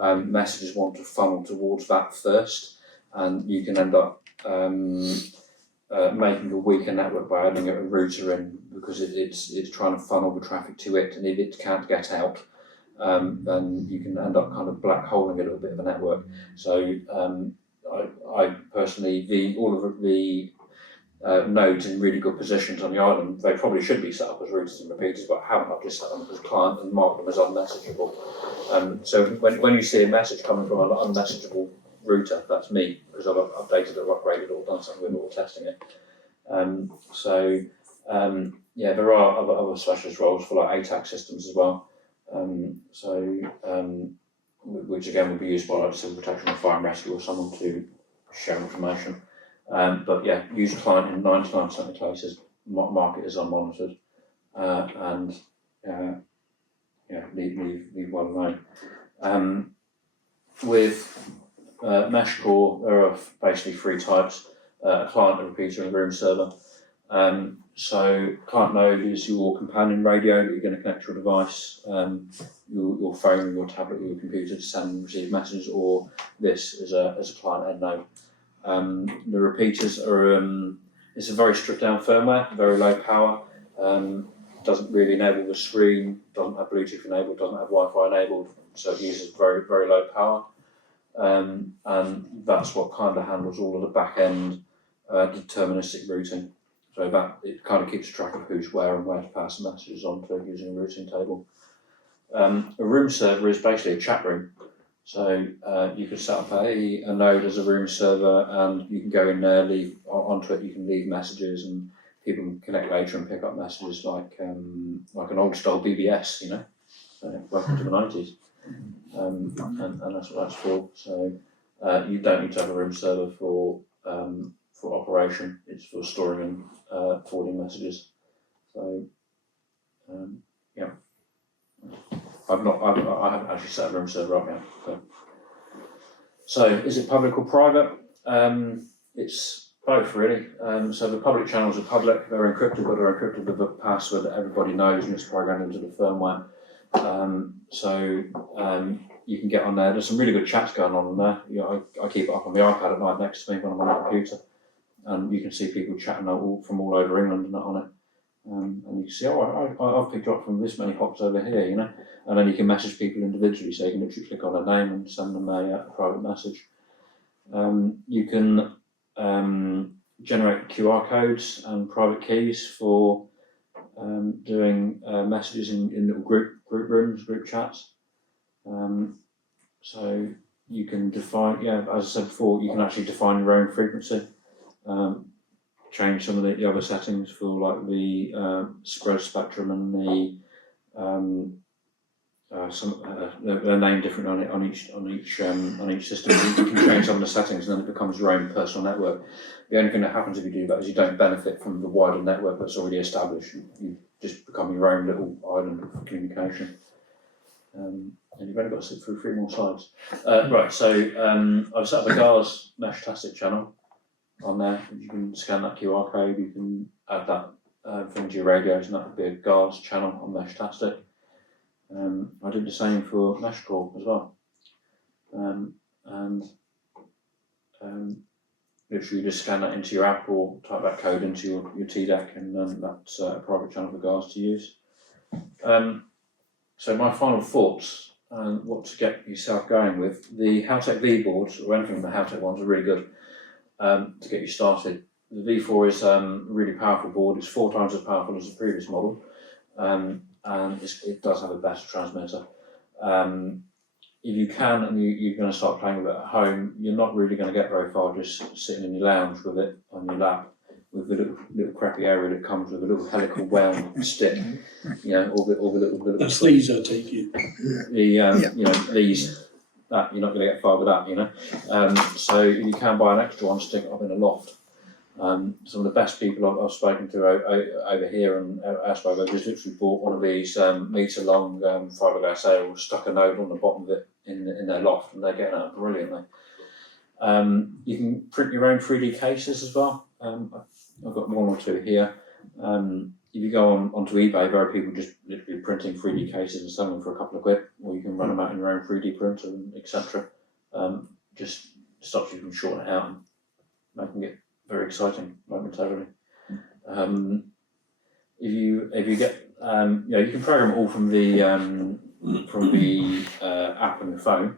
messages want to funnel towards that first, and you can end up making a weaker network by adding a router in because it's trying to funnel the traffic to it, and if it can't get out, then you can end up kind of black holing a little bit of a network. So I personally, all of the nodes in really good positions on the island, they probably should be set up as routers and repeaters, but I haven't. I've just set them up as client and marked them as unmessageable. So when you see a message coming from an unmessageable router, that's me, because I've updated it, upgraded it, or done something with it, or testing it. There are other specialist roles for like ATAC systems as well. Which again would be used by like civil protection or fire and rescue or someone to share information. Use client in 99% of the cases, mark it as unmonitored, and leave well alone. With MeshCore, there are basically 3 types: a client, a repeater, and a room server. So client node is your companion radio that you're going to connect to a device, your phone, your tablet, your computer to send and receive messages, or this as a client end node. The repeaters are it's a very stripped down firmware, very low power, doesn't really enable the screen, doesn't have Bluetooth enabled, doesn't have Wi-Fi enabled, so it uses very, very low power. And that's what kind of handles all of the back end deterministic routing. So that it kind of keeps track of who's where and where to pass the messages on to using a routing table. A room server is basically a chat room. So you can set up a node as a room server, and you can go in there, leave onto it. You can leave messages, and people can connect later and pick up messages like an old style BBS, So welcome to the 90s, and that's what that's for. So you don't need to have a room server for operation. It's for storing and forwarding messages. So I haven't actually set a room server up yet. So is it public or private? It's both really. So the public channels are public, they're encrypted, but they're encrypted with a password that everybody knows and it's programmed into the firmware. You can get on there. There's some really good chats going on there. You know, I keep it up on my iPad at night next to me when I'm on the computer, and you can see people chatting from all over England and that on it. And you can see, I've picked up from this many hops over here, you know, and then you can message people individually, so you can literally click on their name and send them a private message. You can generate QR codes and private keys for doing messages in little group rooms, group chats. So you can define, as I said before, you can actually define your own frequency. Change some of the other settings for like the spread spectrum and they're named different on each system. You can change some of the settings, and then it becomes your own personal network. The only thing that happens if you do that is you don't benefit from the wider network that's already established. You just become your own little island of communication. And you've only got to sit through 3 more slides. Right, so I've set up a GARS Meshtastic channel on there. You can scan that QR code, you can add that thing to your radios, and that would be a GARS channel on Meshtastic. I did the same for Meshcore as well. Literally you just scan that into your app or type that code into your TDEC, and that's a private channel for GARS to use. So my final thoughts and what to get yourself going with. The Haltech V boards, or anything from the Haltech ones, are really good to get you started. The V4 is a really powerful board. It's 4 times as powerful as the previous model, and it does have a better transmitter. If you can, and you're going to start playing with it at home, you're not really going to get very far just sitting in your lounge with it on your lap, with the little crappy area that comes with a little helical wound stick, you know, all the little. That's these, I take it. You know, these, that you're not going to get far with that, you know. So you can buy an extra one, stick it up in a loft. Some of the best people I've spoken to over here and elsewhere, they've just literally bought one of these metre long fiberglass sails, stuck a node on the bottom of it in their loft, and they're getting out brilliantly. You can print your own 3D cases as well. I've got 1 or 2 here. If you go onto eBay, there are people just literally printing 3D cases and selling them for a couple of quid, or you can run them out in your own 3D printer, and etc. Just stops you from shorting it out and making it very exciting momentarily. If you get, you can program it all from the app on your phone.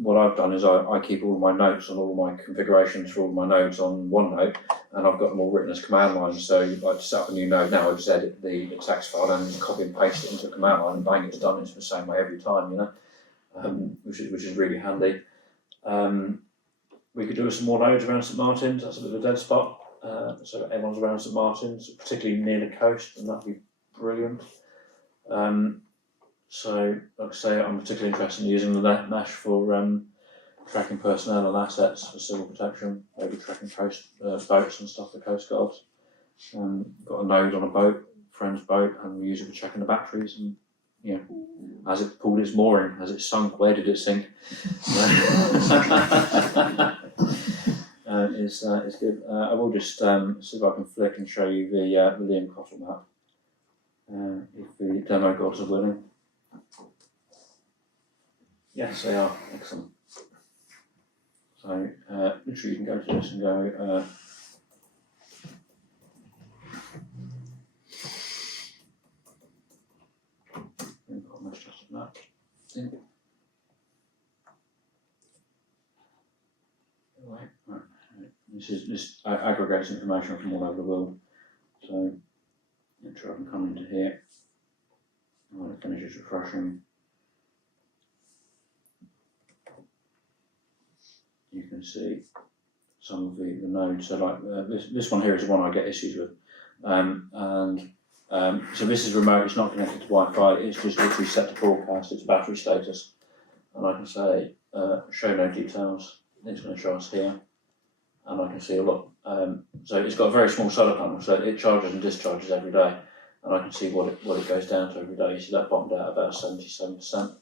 What I've done is I keep all my notes and all my configurations for all my nodes on OneNote, and I've got them all written as command lines. So you'd like to set up a new node now, I just edit the text file and copy and paste it into a command line, and bang, it's done. It's the same way every time, you know, which is really handy. We could do with some more nodes around St Martin's. That's a bit of a dead spot. So everyone's around St Martin's, particularly near the coast, and that'd be brilliant. So, like I say, I'm particularly interested in using the net mesh for tracking personnel and assets for civil protection, maybe tracking coast boats and stuff for coast guards. Got a node on a boat, friend's boat, and we use it for checking the batteries. And you know, has it pulled its mooring? Has it sunk? Where did it sink? It's good. I will just see if I can flick and show you the Liam Cottle map, if the demo gods are willing. Yes, they are. Excellent. So literally you can go to this and go Meshtastic map. Right. This aggregates information from all over the world. So make sure I can come into here. When it finishes refreshing, you can see some of the nodes. So like this one here is the one I get issues with. So this is remote, it's not connected to Wi-Fi, it's just literally set to broadcast its battery status. And I can say show no details, it's going to show us here. And I can see a lot. So it's got a very small solar panel, so it charges and discharges every day. And I can see what it goes down to every day. You see that bottomed out about 77%,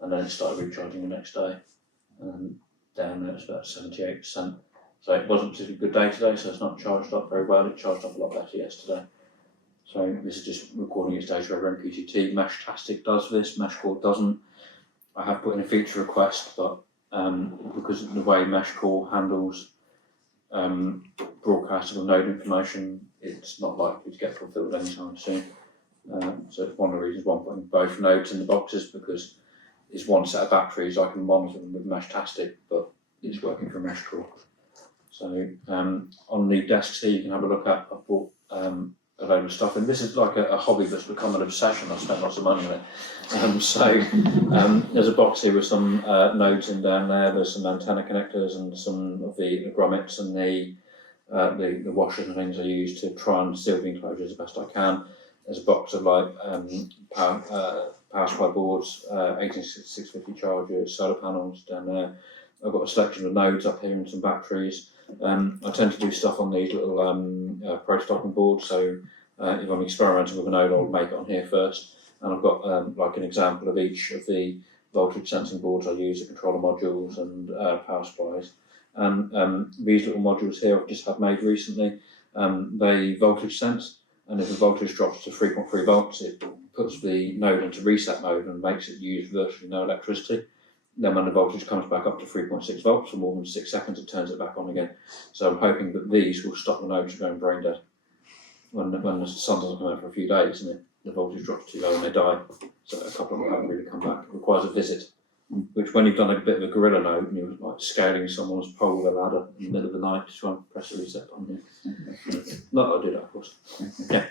and then it started recharging the next day. And down there it's about 78%. So it wasn't a particularly good day today, so it's not charged up very well. It charged up a lot better yesterday. So this is just recording its data over MQTT. Meshtastic does this, Meshcore doesn't. I have put in a feature request, but because of the way Meshcore handles broadcasting of node information, it's not likely to get fulfilled anytime soon. So it's one of the reasons why I'm putting both nodes in the boxes, because it's one set of batteries. I can monitor them with Meshtastic, but it's working for Meshcore. So on the desks here, you can have a look at. I've brought a load of stuff, and this is like a hobby that's become an obsession. I've spent lots of money on it. There's a box here with some nodes in down there. There's some antenna connectors and some of the grommets and the washers and things I use to try and seal the enclosure as best I can. There's a box of like power supply boards, 18650 chargers, solar panels down there. I've got a selection of nodes up here and some batteries. I tend to do stuff on these little prototyping boards, so if I'm experimenting with a node, I'll make it on here first. And I've got like an example of each of the voltage sensing boards I use, the controller modules and power supplies. And these little modules here I've just had made recently. They voltage sense, and if the voltage drops to 3.3 volts, it puts the node into reset mode and makes it use virtually no electricity. Then when the voltage comes back up to 3.6 volts for more than 6 seconds, it turns it back on again. So I'm hoping that these will stop the nodes from going brain dead. When the sun doesn't come out for a few days and the voltage drops too low and they die. So a couple of them haven't really come back. It requires a visit, which when you've done a bit of a gorilla node and you're like scaling someone's pole with a ladder in the middle of the night to try and press the reset button. Not that I do that, of course. Yeah.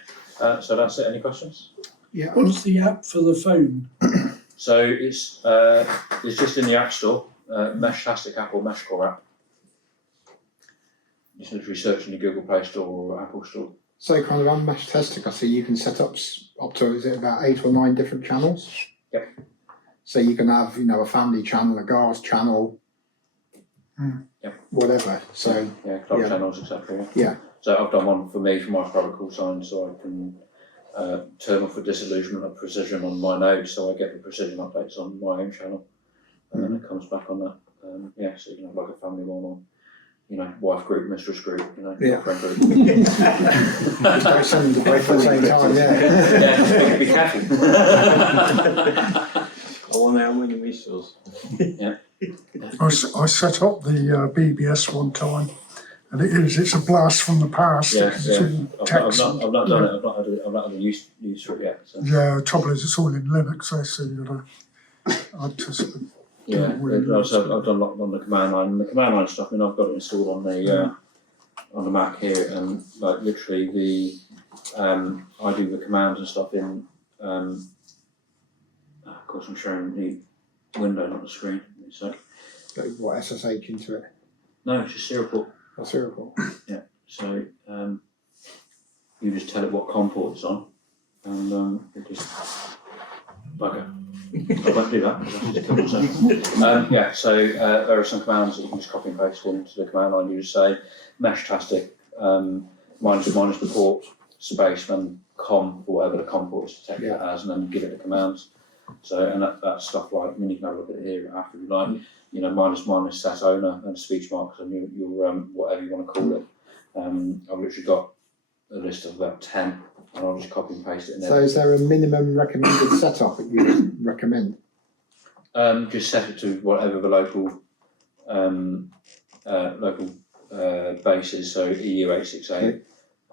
So that's it. Any questions? Yeah. What's the app for the phone? So it's just in the App Store, Meshtastic app or Meshcore app. You just literally search in the Google Play Store or Apple Store. So kind of on Meshtastic, I see you can set up to, is it about 8 or 9 different channels? Yep. So you can have, a family channel, a GARS channel, Yep. whatever. So Yeah, clock yeah. channels, etc. Yeah. So I've done one for me for my private call sign, so I can turn off the disillusionment of precision on my node, so I get the precision updates on my own channel, and then it comes back on that. So you can have like a family one or wife group, mistress group, Yeah. friend group. just don't send them both at the same time, Yeah, be careful. I wonder how many missiles. I set up the BBS one time, and it's a blast from the past. It's all text. I've not done it. I've not had a use for it yet. So. Yeah, the trouble is it's all in Linux, so you've got to. I just. Yeah, I've done a lot on the command line. And the command line stuff, I've got it installed on the Mac here, and like literally I do the commands and stuff in. Of course, I'm showing the window, not the screen. So. yeah. What SSH into it? No, it's just serial port. Or serial port? Yeah. So you just tell it what COM port it's on, and it just bugger. I won't do that. So there are some commands that you can just copy and paste into the command line. You just say Meshtastic minus the port space then COM for whatever the COM port is detected as, and then give it the commands. So and that's stuff like you can have a look at it here after you like. Minus set owner and speech marks and your whatever you want to call it. I've literally got a list of about 10, and I'll just copy and paste it in there. So is there a minimum recommended setup that you would recommend? Just set it to whatever the local base is. So EU 868,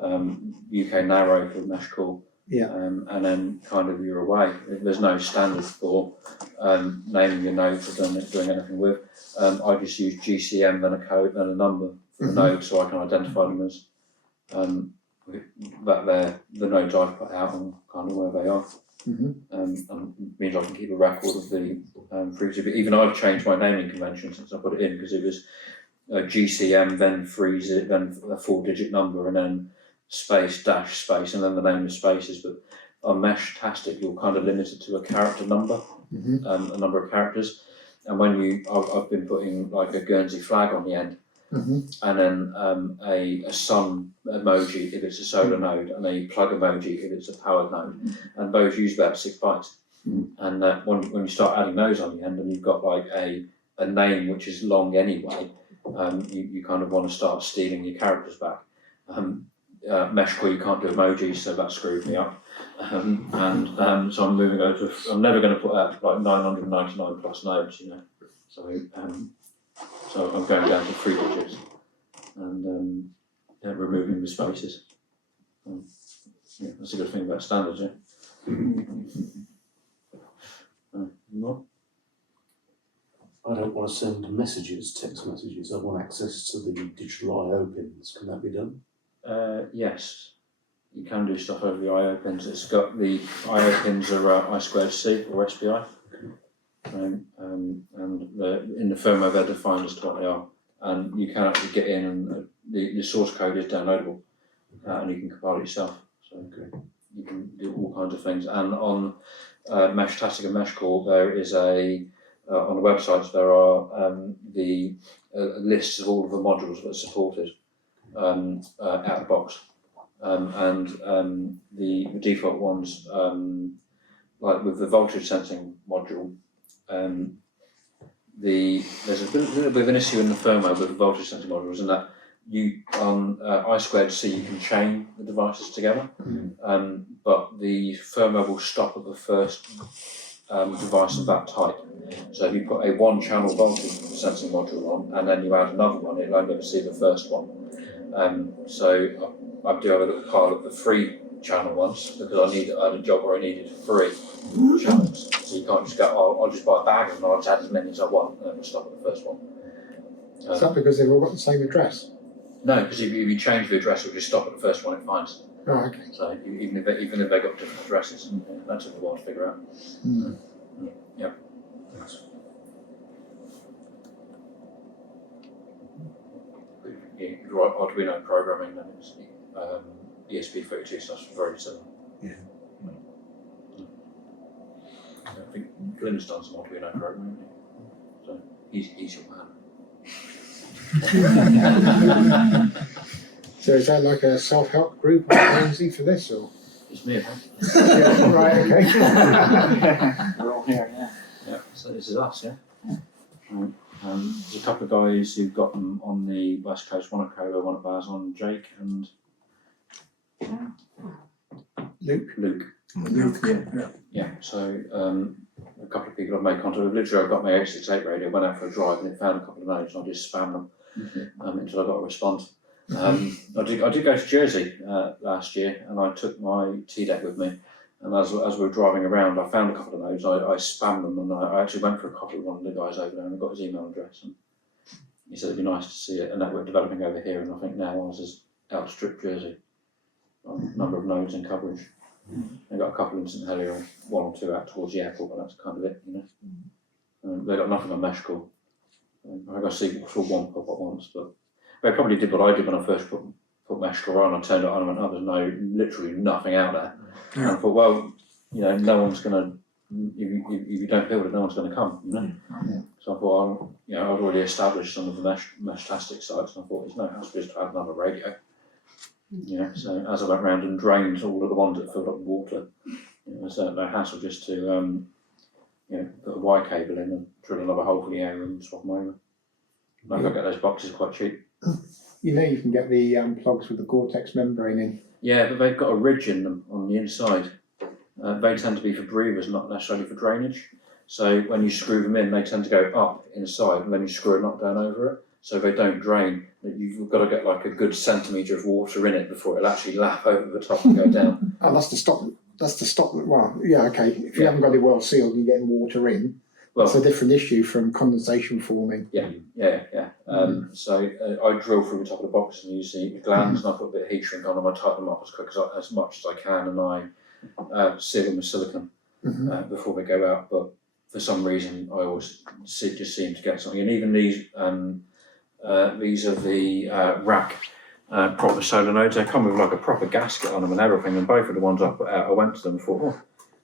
UK narrow for mesh call. Yeah. And then kind of you're away. There's no standard for naming your node or doing anything with. I just use GCM, then a code, then a number for the node, so I can identify them as that they're the nodes I've put out and kind of where they are. And it means I can keep a record of the frequency. But even I've changed my naming convention since I put it in, because it was GCM, then freeze it, then a 4-digit number, and then space dash space, and then the name of spaces. But on Meshtastic, you're kind of limited to a character number, a number of characters. And when I've been putting like a Guernsey flag on the end, and then a sun emoji if it's a solar node, and a plug emoji if it's a powered node, and those use about 6 bytes. And when you start adding those on the end, and you've got like a name which is long anyway, you kind of want to start stealing your characters back. mesh core, you can't do emojis, so that screwed me up. So I'm moving over to, I'm never going to put out like 999 plus nodes, you know. So I'm going down to 3 digits and removing the spaces. Yeah, that's a good thing about standards, yeah. More? I don't want to send messages, text messages. I want access to the digital I/O pins. Can that be done? Yes, you can do stuff over the I/O pins. It's got the I/O pins are I2C or SPI, and in the firmware they're defined as to what they are, and you can actually get in and the source code is downloadable, and you can compile it yourself. So you can do all kinds of things. And on Meshtastic and Meshcore, there is on the websites there are the lists of all of the modules that are supported out of the box, and the default ones, like with the voltage sensing module, there's a little bit of an issue in the firmware with the voltage sensing modules in that you on I2C you can chain the devices together, but the firmware will stop at the first device of that type. So if you put a 1-channel voltage sensing module on and then you add another one, it'll only receive the first one. So I do have a little pile of the 3-channel ones because I had a job where I needed 3 channels. So you can't just go, oh, I'll just buy a bag and I'll just add as many as I want and then we'll stop at the first one. Is that because they've all got the same address? No, because if you change the address, it'll just stop at the first one it finds. Oh, okay. So even if they've got different addresses, that took a while to figure out. Yeah. If you write Arduino programming, then it's ESP32 stuff's very similar. Yeah. I think Glyn's done some Arduino programming, so he's your man. So is that like a self-help group on Guernsey for this, or? It's me, huh? Yeah, right, okay. We're all here, yeah. Yeah, so this is us, yeah. There's a couple of guys who've got them on the West Coast, one at Covo, one at Bazon, Jake and Luke. Yeah, so a couple of people I've made contact with. Literally, I've got my 868 radio, went out for a drive and it found a couple of nodes and I just spammed them until I got a response. I did go to Jersey last year and I took my T-Deck with me, and as we were driving around I found a couple of nodes, I spammed them, and I actually went for a coffee with one of the guys over there and I got his email address, and he said it'd be nice to see a network developing over here, and I think now ours is outstripped Jersey on number of nodes and coverage. They got a couple in St Helier, 1 or 2 out towards the airport, but that's kind of it, you know. They got nothing on Mesh Core. I got to saw one pop up once, but they probably did what I did when I first put Mesh Core on. I turned it on and went, oh, there's literally nothing out there. Yeah. And I thought, well, you know, no one's going to, if you don't build it, no one's going to come, you know. So I thought, I'd already established some of the Meshtastic sites, and I thought, there's no hassle just to add another radio. Yeah, so as I went round and drained all of the ones that filled up with water, there's no hassle just to put a Y cable in and drill another hole for the air and swap them over. I can get those boxes quite cheap. You know you can get the plugs with the Gore-Tex membrane in. Yeah, but they've got a ridge in them on the inside. They tend to be for breathers, not necessarily for drainage. So when you screw them in, they tend to go up inside, and then you screw a knot down over it, so they don't drain. You've got to get like a good centimetre of water in it before it'll actually lap over the top and go down. Oh, that's to stop. Well, yeah, okay. If you haven't got it well sealed, and you're getting water in. Well, that's a different issue from condensation forming. Yeah. So I drill through the top of the box and use the glands, and I put a bit of heat shrink on them. I tighten them up as much as I can, and I seal them with silicone before they go out. But for some reason, I always just seem to get something. And even these are the rack proper solar nodes. They come with like a proper gasket on them and everything. And both of the ones I put out, I went to them and thought, oh,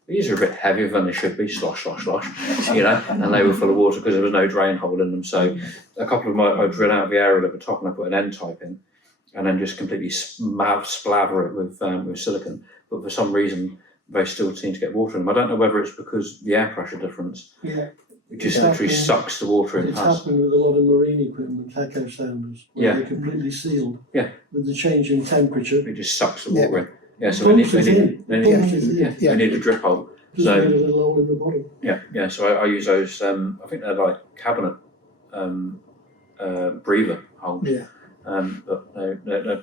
these are a bit heavier than they should be, slosh, you know, and they were full of water because there was no drain hole in them. So a couple of them I drill out the area at the top and I put an N-type in, and then just completely splather it with silicone. But for some reason, they still seem to get water in them. I don't know whether it's because the air pressure difference. Yeah. it just literally sucks the water in It's past. happening with a lot of marine equipment, echo sounders, where Yeah. they're completely sealed. Yeah. With the change in temperature. It just sucks the Yeah. water in. Yeah, so they need, Pumps it in. they need, Pumps it in. yeah, they need a drip hole. Just So- made a little hole in the bottom. Yeah, so I use those, I think they're like cabinet, breather holes. Yeah. But they're,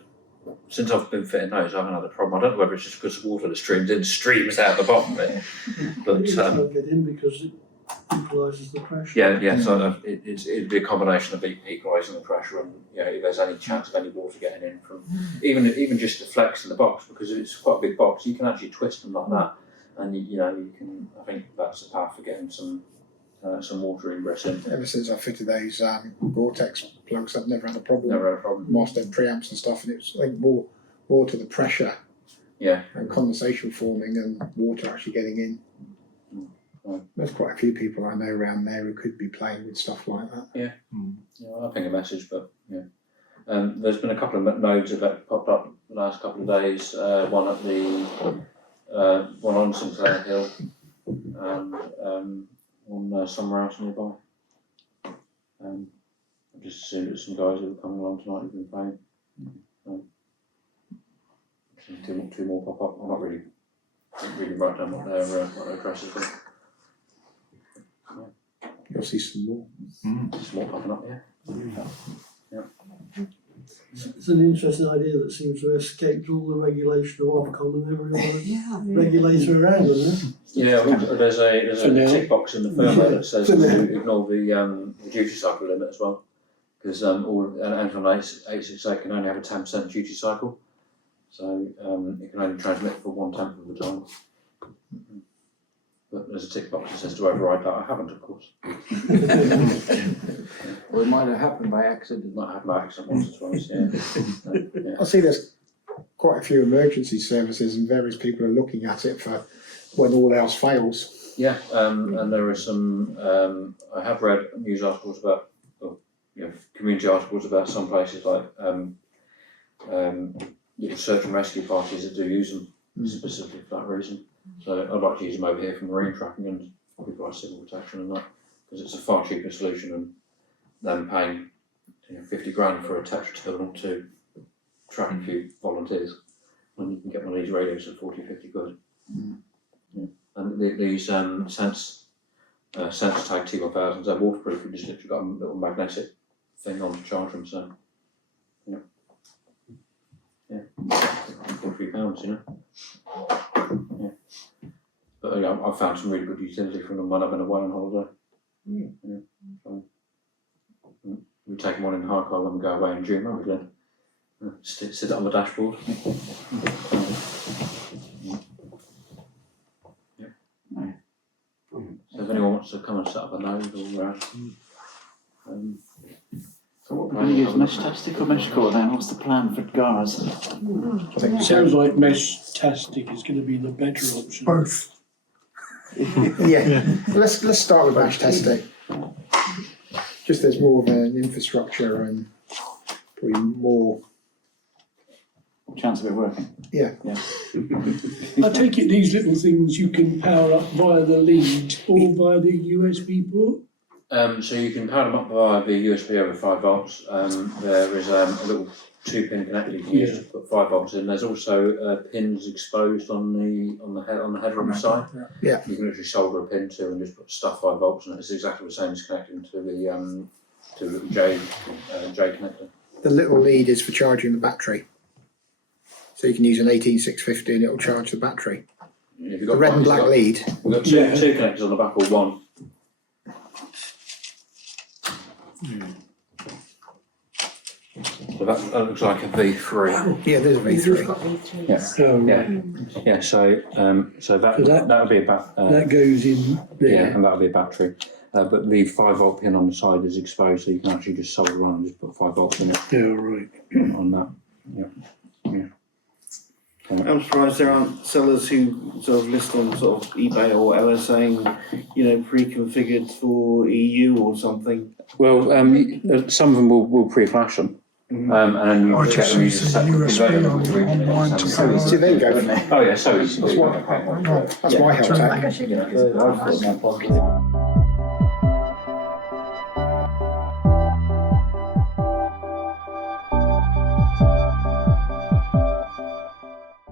since I've been fitting those, I haven't had a problem. I don't know whether it's just because the water that streams in streams out the bottom of it. But, You can't get in because it equalises the pressure. yeah, so it'd be a combination of equalising the pressure and, you know, if there's any chance of any water getting in from, even just the flex in the box, because it's quite a big box, you can actually twist them like that. And you know, you can, I think that's the path for getting some water ingress in. Ever since I fitted those Gore-Tex plugs, I've never had a problem. Never had a problem. Mastered preamps and stuff, and it's I think more to the pressure Yeah. and condensation forming and water actually getting in. Right. There's quite a few people I know around there who could be playing with stuff like that. Yeah, I'll ping a message, but yeah. There's been a couple of nodes that popped up the last couple of days. One at the one on Sinclair Hill, and one somewhere else nearby. I just assumed it was some guys who were coming along tonight who've been playing. Two more pop up. I'm not really write down what their addresses were. You'll see some more. Some more popping up, yeah. It's an interesting idea that seems to have escaped all the regulation of Ofcom and every other regulator around, isn't it? Yeah, I think there's a For now. tick box in the firmware that says For now. to ignore the duty cycle limit as well, because all anything on 868 can only have a 10% duty cycle, so it can only transmit for 1/10 of the time. But there's a tick box that says to override that. I haven't, of course. Well, it might have happened by accident. It might happen by accident once or twice. Yeah. I see there's quite a few emergency services and various people are looking at it for when all else fails. Yeah, and there are some. I have read news articles about, or, you know, community articles about some places like little search and rescue parties that do use them specifically for that reason. So I'd like to use them over here for marine tracking and people like civil protection and that, because it's a far cheaper solution than paying 50 grand for a tetra to track a few volunteers when you can get one of these radios for 40-50 quid. Yeah. And these sense tag T1000s, they're waterproof. You just literally got a little magnetic thing on to charge them. So yeah, £43, you know. Yeah. But yeah, I've found some really good utility from them when I've been away on holiday. Yeah. So, we've taken one in the hire car when we go away in June, haven't we, Glenn? Sit it on the dashboard. So if anyone wants to come and set up a node or So what we're going to use, Meshtastic or Meshcore then? What's the plan for GARS? Sounds like Meshtastic is going to be the better option. Both. Yeah. Let's start with Meshtastic. Just there's more of an infrastructure and probably more. Chance of it working? Yeah. I take it these little things you can power up via the lead or via the USB port? so you can power them up via the USB over 5 volts. There is a little 2-pin connector you can use to put 5 volts in. There's also pins exposed on the header on the side. Yeah. You can literally solder a pin to and just put stuff 5 volts in it. It's exactly the same as connecting to the J connector. The little lead is for charging the battery. So you can use an 18650 and it'll charge the battery. If you've The got red and one, black lead. we've got two connectors on the back or one. So that looks like a V3. Yeah, there's a V3. Yeah. So that'll be about That goes in there. and that'll be a battery. But the 5 volt pin on the side is exposed, so you can actually just solder on and just put 5 volts in it Yeah, right. on that. I'm surprised there aren't sellers who sort of list on sort of eBay or whatever saying, pre-configured for EU or something. Well, some of them will pre-flash them, and then you I get just them use used the separately. USB online to power See, there you go. Oh yeah, so it's That's my help tech. Yeah.